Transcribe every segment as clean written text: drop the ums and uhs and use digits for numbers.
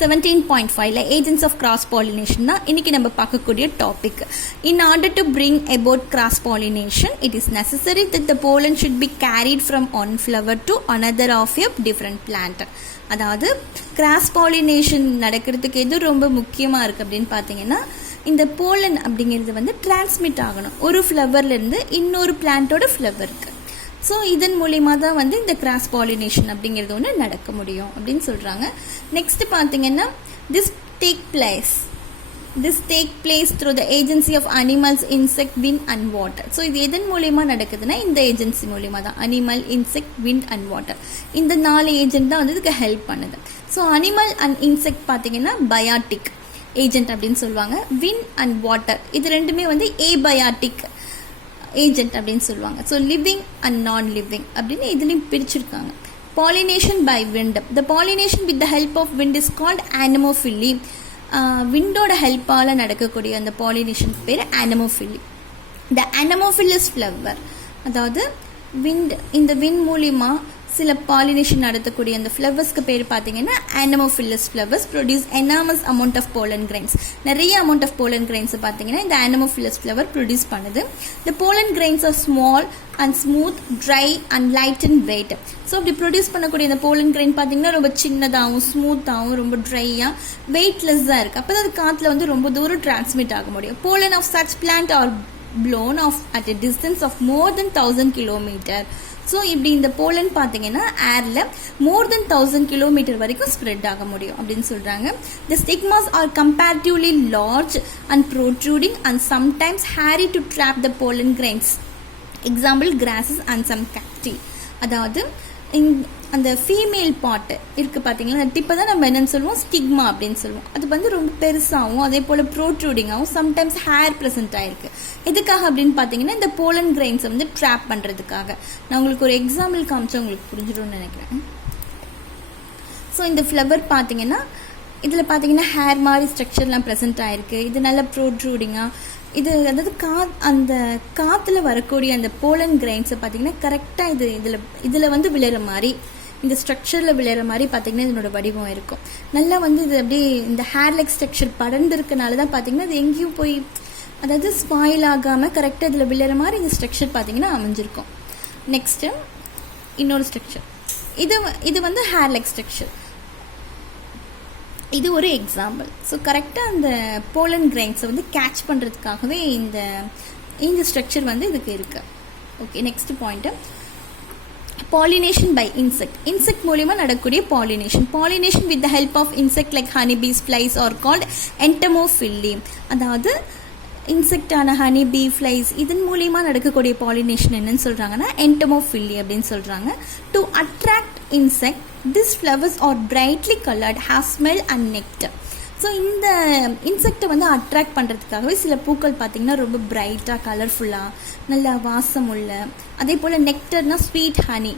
17.5 agents of cross pollination தான் இன்னைக்கு நம்ம பார்க்கக்கூடிய topic. In order to bring about cross pollination, it is necessary that the pollen should be carried from one flower to another of a different plant. அதாவது cross pollination நடக்கிறதுக்கு எது ரொம்ப முக்கியமாக இருக்குது அப்படின்னு பார்த்தீங்கன்னா, இந்த போலன் அப்படிங்கிறது வந்து டிரான்ஸ்மிட் ஆகணும் ஒரு ஃப்ளவர்லேருந்து இன்னொரு பிளான்ட்டோட ஃப்ளவருக்கு. ஸோ இதன் மூலிமா தான் வந்து இந்த கிராஸ் பாலினேஷன் அப்படிங்கிறது ஒன்று நடக்க முடியும் அப்படின்னு சொல்கிறாங்க. நெக்ஸ்ட் பார்த்தீங்கன்னா, this take place through the agency of animals, insect, wind and water. So இது எதன் மூலிமா நடக்குதுன்னா, இந்த ஏஜென்சி மூலிமா தான். Animal, insect, wind and water, இந்த 4 ஏஜென்ட் தான் வந்து இதுக்கு ஹெல்ப் பண்ணுது. ஸோ அனிமல் அண்ட் இன்செக்ட் பார்த்தீங்கன்னா பயாட்டிக் ஏஜென்ட் அப்படின்னு சொல்லுவாங்க. விண்ட் அண்ட் வாட்டர் இது ரெண்டுமே வந்து ஏபயாட்டிக் ஏஜென்ட் அப்படின்னு சொல்லுவாங்க. So living and non living அப்படின்னு இதுலேயும் பிரிச்சிருக்காங்க. Pollination by wind. The pollination with the help of wind is called anemophily. விண்டோட ஹெல்ப்பால் நடக்கக்கூடிய அந்த பாலினேஷன் பேர் ஆனமோஃபில்லி. த ஆனமோஃபில்லஸ் ஃப்ளவர், அதாவது விண்ட், இந்த விண்ட் மூலிமா சில பாலினேஷன் நடத்தக்கூடிய அந்த ஃப்ளவர்ஸ்க்கு பேர் பார்த்தீங்கன்னா anemophilous flowers produce enormous amount of pollen grains. நிறைய அமௌண்ட் ஆஃப் போலன் கிரைன்ஸ் பார்த்தீங்கன்னா இந்த ஆனமோஃபில்லஸ் ஃப்ளவர் ப்ரொடியூஸ் பண்ணுது. The pollen grains R small and smooth, dry and light and weight. So அப்படி ப்ரொடியூஸ் பண்ணக்கூடிய இந்த போலன் கிரைன் பார்த்தீங்கன்னா ரொம்ப சின்னதாகவும் ஸ்மூத்தாகவும் ரொம்ப ட்ரையாக வெயிட்லெஸ்ஸாக இருக்குது. அப்போ தான் அது காற்றுல வந்து ரொம்ப தூரம் டிரான்ஸ்மிட் ஆக முடியும். Pollen of such plant are blown off at a distance of more than 1000 kilometer. So இப்படி இந்த போலன் பார்த்தீங்கன்னா ஏரில் மோர் தென் 1000 கிலோமீட்டர் வரைக்கும் ஸ்ப்ரெட் ஆக முடியும் அப்படின்னு சொல்கிறாங்க. The stigmas are comparatively large and protruding and sometimes hairy to trap the pollen grains. Example grasses and some cacti. அதாவது அந்த ஃபீமேல் பாட்டு இருக்குது பார்த்தீங்களா, அந்த டிப்பை தான் நம்ம என்னென்னு சொல்லுவோம், ஸ்டிக்மா அப்படின்னு சொல்லுவோம். அது வந்து ரொம்ப பெருசாகவும் அதே போல் ப்ரோட்ரூடிங்காகவும் சம்டைம்ஸ் ஹேர் ப்ரெசென்ட் ஆகிருக்கு. எதுக்காக அப்படின்னு பார்த்தீங்கன்னா, இந்த போலன் கிரைன்ஸை வந்து ட்ராப் பண்ணுறதுக்காக. நான் உங்களுக்கு ஒரு எக்ஸாம்பிள் காமிச்சா உங்களுக்கு புரிஞ்சிடும்னு நினைக்கிறேன். ஸோ இந்த ஃப்ளவர் பார்த்தீங்கன்னா, இதில் பார்த்தீங்கன்னா ஹேர் மாதிரி ஸ்ட்ரக்சர்லாம் ப்ரெசென்ட் ஆகிருக்கு. இது நல்ல ப்ரோட்ரூடிங்காக இது, அதாவது அந்த காற்றுல வரக்கூடிய அந்த போலன் கிரைன்ஸை பார்த்தீங்கன்னா கரெக்டாக இதில் வந்து விழுற மாதிரி, இந்த ஸ்ட்ரக்சரில் விழுற மாதிரி பார்த்தீங்கன்னா இதனோட வடிவம் இருக்கும். நல்லா வந்து இது அப்படியே இந்த ஹேர் லைக் ஸ்ட்ரக்சர் படர்ந்துருக்கனால தான் பார்த்தீங்கன்னா அது எங்கேயும் போய், அதாவது ஸ்பாயில் ஆகாமல் கரெக்டாக இதில் விழுற மாதிரி இந்த ஸ்ட்ரக்சர் பார்த்தீங்கன்னா அமைஞ்சிருக்கும். நெக்ஸ்ட்டு இன்னொரு ஸ்ட்ரக்சர், இது வந்து ஹேர் லைக் ஸ்ட்ரக்சர். இது ஒரு எக்ஸாம்பிள். ஸோ கரெக்டாக அந்த போலன் கிரைன்ஸை வந்து கேட்ச் பண்ணுறதுக்காகவே இந்த ஸ்ட்ரக்சர் வந்து இதுக்கு இருக்குது. Okay, next point, pollination by insect. Insect மூலிமா நடக்கக்கூடிய pollination with the help of insect like honey bees, flies are called entomophily. அதாவது இன்செக்டான ஹனி பீ, ஃப்ளைஸ் இதன் மூலிமா நடக்கக்கூடிய பாலினேஷன் என்னன்னு சொல்கிறாங்கன்னா என்டமோஃபில்லி அப்படின்னு சொல்கிறாங்க. To attract insect, these flowers are brightly colored, have smell and nectar. So இந்த இன்செக்டை வந்து அட்ராக்ட் பண்ணுறதுக்காகவே சில பூக்கள் பார்த்திங்கன்னா ரொம்ப பிரைட்டாக, கலர்ஃபுல்லாக, நல்லா வாசம் உள்ள, அதே போல் நெக்டர்னால் ஸ்வீட் ஹனி,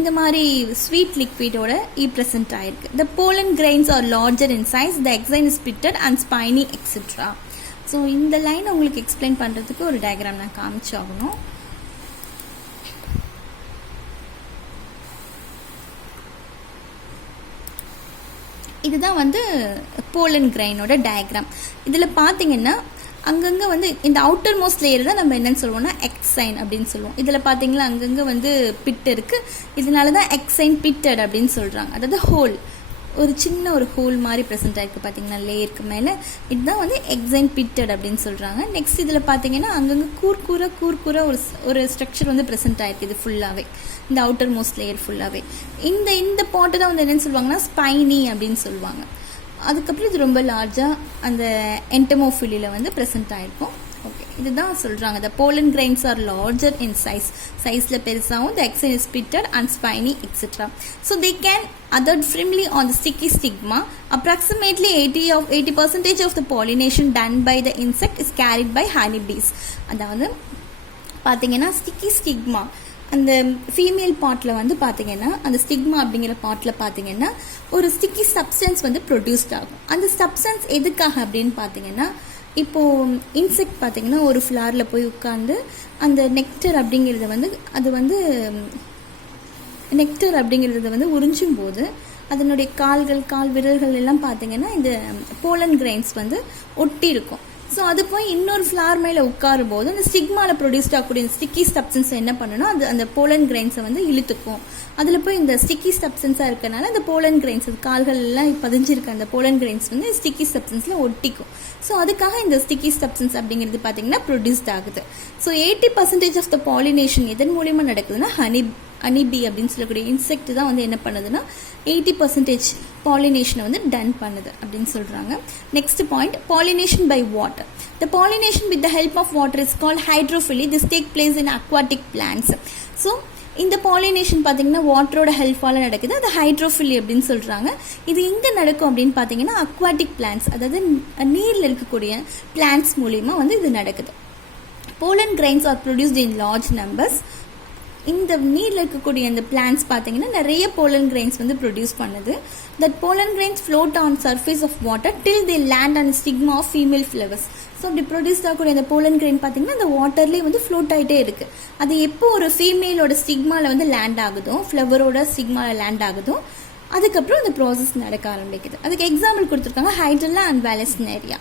இந்த மாதிரி ஸ்வீட் லிக்விடோட ப்ரெசென்ட் ஆகிருக்கு. The pollen grains are larger in size, the exine is pitted and spiny etcetera. So இந்த லைன் உங்களுக்கு எக்ஸ்பிளைன் பண்ணுறதுக்கு ஒரு டயக்ராம் நான் காமிச்சாகணும். இதுதான் வந்து போலன் கிரைனோட டயக்ராம். இதில் பார்த்தீங்கன்னா அங்கங்கே வந்து இந்த அவுட்டர் மோஸ்ட் லேயர் தான் நம்ம என்னன்னு சொல்லுவோம்னா எக்ஸைன் அப்படின்னு சொல்லுவோம். இதில் பார்த்தீங்களா அங்கங்கே வந்து பிட் இருக்குது. இதனால தான் எக்ஸைன் பிட்டட் அப்படின்னு சொல்கிறாங்க. அதாவது ஹோல், ஒரு சின்ன ஒரு ஹோல் மாதிரி ப்ரெசென்ட் ஆகிருக்கு பார்த்தீங்கன்னா லேயருக்கு மேலே. இதுதான் வந்து எக்ஸைன் பிட்டட் அப்படின்னு சொல்கிறாங்க. நெக்ஸ்ட் இதில் பார்த்தீங்கன்னா அங்கங்கே கூர்க்கூர ஒரு ஸ்ட்ரக்சர் வந்து ப்ரெசென்ட் ஆகிருக்கு. இது ஃபுல்லாகவே இந்த அவுட்டர் மோஸ்ட் லேயர் ஃபுல்லாகவே. இந்த பாட்டு தான் வந்து என்னென்னு சொல்லுவாங்கன்னா ஸ்பைனி அப்படின்னு சொல்லுவாங்க. அதுக்கப்புறம் இது ரொம்ப லார்ஜாக அந்த என்டமோஃபில்லியில் வந்து ப்ரெசென்ட் ஆகிருக்கும். ஓகே, இதுதான் சொல்கிறாங்க. The pollen grains are larger in சைஸில் பெருசாகவும், the exine is pitted and spiny etcetera. So they can adhered firmly on the sticky stigma. Approximately 80% of the pollination done by the insect is carried by honeybees. அதாவது பார்த்தீங்கன்னா sticky stigma, அந்த female பாட்டில் வந்து பார்த்தீங்கன்னா அந்த stigma அப்படிங்கிற பாட்டில் பார்த்தீங்கன்னா ஒரு sticky substance வந்து ப்ரொடியூஸ்ட் ஆகும். அந்த சப்ஸ்டன்ஸ் எதுக்காக அப்படின்னு பார்த்தீங்கன்னா, இப்போது இன்செக்ட் பார்த்தீங்கன்னா ஒரு ஃப்ளாரில் போய் உட்காந்து அந்த நெக்டர் அப்படிங்கிறத வந்து நெக்டர் அப்படிங்கிறத வந்து உறிஞ்சும் போது அதனுடைய கால் விரல்கள் எல்லாம் பார்த்தீங்கன்னா இந்த போலன் கிரைன்ஸ் வந்து ஒட்டி இருக்கும். ஸோ அது போய் இன்னொரு ஃப்ளார் மேலே உட்காரும் போது அந்த ஸ்டிக்மாவில் ப்ரொடியூஸ்ட் ஆகக்கூடிய ஸ்டிக்கி சப்ஸ்டன்ஸ் என்ன பண்ணணும், அது அந்த போலன் கிரைன்ஸை வந்து இழுத்துக்கும். அதில் போய் இந்த ஸ்டிக்கி சப்ஸ்டன்ஸாக இருக்கனால அந்த போலன் கிரைன்ஸ், அது கால்கள் எல்லாம் பதிஞ்சிருக்க அந்த போலன் கிரைன்ஸ் வந்து ஸ்டிக்கி சப்ஸ்டன்ஸில் ஒட்டிக்கும். ஸோ அதுக்காக இந்த ஸ்டிக்கி சப்ஸ்டன்ஸ் அப்படிங்கிறது பார்த்தீங்கன்னா ப்ரொடியூஸ்ட் ஆகுது. ஸோ 80% ஆஃப் த பாலினேஷன் எதன் மூலியமாக நடக்குதுன்னா ஹனிபி அப்படின்னு சொல்லக்கூடிய இன்செக்ட் தான் வந்து என்ன பண்ணுதுன்னா 80% பாலினேஷனை வந்து டன் பண்ணுது அப்படின்னு சொல்கிறாங்க. Next point, pollination by water. The pollination with the help of water is called hydrophily. This take place in aquatic plants. So இந்த பாலினேஷன் பார்த்தீங்கன்னா வாட்டரோட ஹெல்ப்பால் நடக்குது, அது ஹைட்ரோஃபிலி அப்படின்னு சொல்கிறாங்க. இது எங்கே நடக்கும் அப்படின்னு பார்த்தீங்கன்னா அக்வாட்டிக் பிளான்ட்ஸ், அதாவது நீரில் இருக்கக்கூடிய பிளான்ட்ஸ் மூலிமா வந்து இது நடக்குது. Pollen grains are produced in large numbers. இந்த நீரில் இருக்கக்கூடிய இந்த பிளான்ட்ஸ் பார்த்தீங்கன்னா நிறைய போலன் கிரைன்ஸ் வந்து ப்ரொடியூஸ் பண்ணுது. That pollen grains float on surface of water till they land on stigma of female flowers. So அப்படி ப்ரொடியூஸ் ஆகக்கூடிய அந்த போலன் கிரைன் பார்த்தீங்கன்னா அந்த வாட்டர்லேயே வந்து ஃப்ளோட் ஆகிட்டே இருக்குது. அது எப்போ ஒரு ஃபீமேலோட ஸ்டிக்மாவில் வந்து லேண்ட் ஆகுதோ, ஃப்ளவரோட ஸ்டிக்மாவில் லேண்ட் ஆகுதோ, அதுக்கப்புறம் அந்த ப்ராசஸ் நடக்க ஆரம்பிக்குது. அதுக்கு எக்ஸாம்பிள் கொடுத்துருக்காங்க ஹைட்ரல்லா அண்ட் வேலஸ்னேரியா.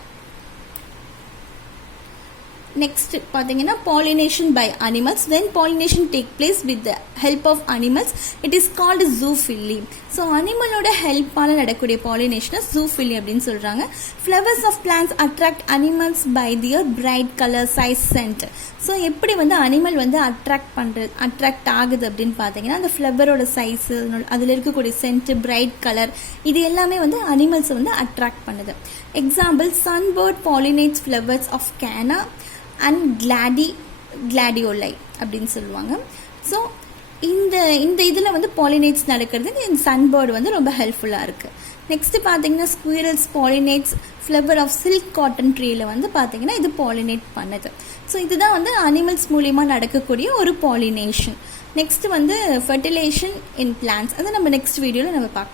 நெக்ஸ்ட் பார்த்தீங்கன்னா pollination by animals. When pollination take place with the help of animals it is called zoophily. So அனிமலோட ஹெல்ப்பால் நடக்கூடிய பாலினேஷனை ஜூஃபில்லி அப்படின்னு சொல்கிறாங்க. Flowers of plants attract animals by their bright colour, size, scent. So எப்படி வந்து animal வந்து attract ஆகுது அப்படின்னு பார்த்தீங்கன்னா அந்த ஃப்ளவரோட சைஸு, அதில் இருக்கக்கூடிய சென்ட், பிரைட் கலர், இது எல்லாமே வந்து அனிமல்ஸை வந்து அட்ராக்ட் பண்ணுது. Example, sunbird pollinates flowers of canna and கிளாடியோலை அப்படின்னு சொல்லுவாங்க. ஸோ இந்த இதில் வந்து பாலினேட்ஸ் நடக்கிறதுக்கு இந்த சன்பேர்டு வந்து ரொம்ப ஹெல்ப்ஃபுல்லாக இருக்குது. நெக்ஸ்ட் பார்த்தீங்கன்னா squirrels pollinates flower of silk cotton ட்ரீயில் வந்து பார்த்தீங்கன்னா இது பாலினேட் பண்ணுது. ஸோ இதுதான் வந்து அனிமல்ஸ் மூலியமாக நடக்கக்கூடிய ஒரு பாலினேஷன். நெக்ஸ்ட் வந்து ஃபெர்டிலேஷன் இன் பிளான்ட்ஸ், அதை நம்ம நெக்ஸ்ட் வீடியோவில் நம்ம பார்க்கலாம்.